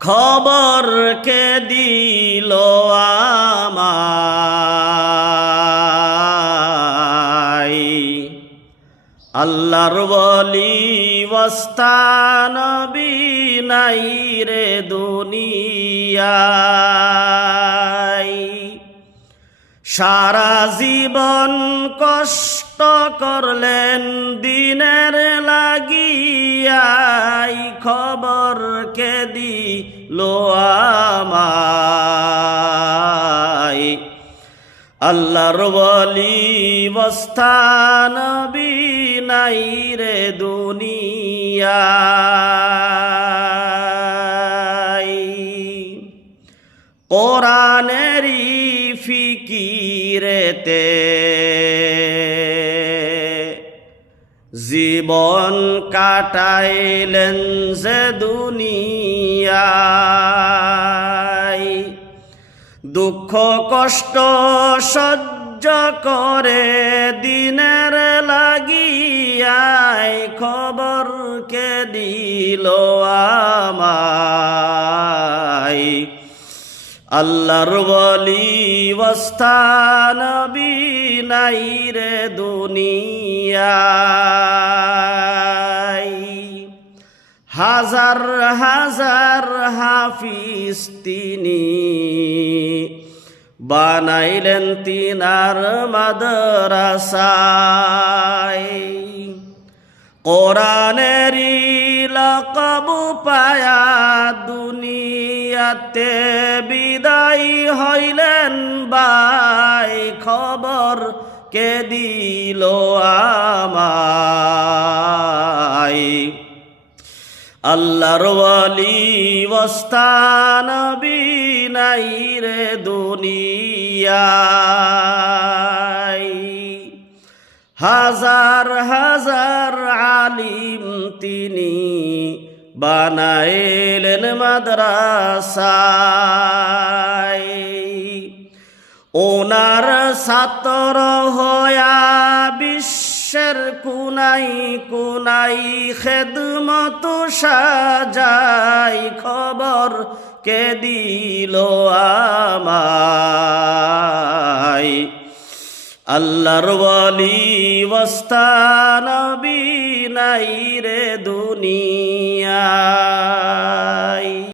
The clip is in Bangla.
খবর কে দিল আমায়। আল্লাহর বলি বস্তান বিনাই রে দুনিয়ায়। সারা জীবন কষ্ট করলেন দিনের দিল আমায়। আল্লাহর বলি বস্থান বিনাই রে দুনিয়ায় কোরআনেরই ফিকিরেতে জীবন কাটাইলেন যে দুনিয়ায়। দুঃখ কষ্ট সহ্য করে দিনের লাগিয়াই খবর কে দিল আমায়। আল্লাহর বলি বস্থান বিনাই রে দুনিয়ায়। হাজার হাজার হাফিজ তিনি বানাইলেন তিনার মাদ্রাসায়। কোরআনেরই লকবু পায়া দুনিয়াতে বিদায় হইলেন বাই খবর কে দিল আমায়? আল্লাহর ওয়ালি বস্তান বিনাই রে দুনিয়ায়। হাজার হাজার আলিম তিনি বানাইলেন মাদ্রাসায়। ওনার ছাত্র হয়া বিশ্বের কুনাই কুনাই খেদমত সাজাই খবর কে দিল আমায়? আল্লাহর বলি বস্তানবি নাই রে দুনিয়া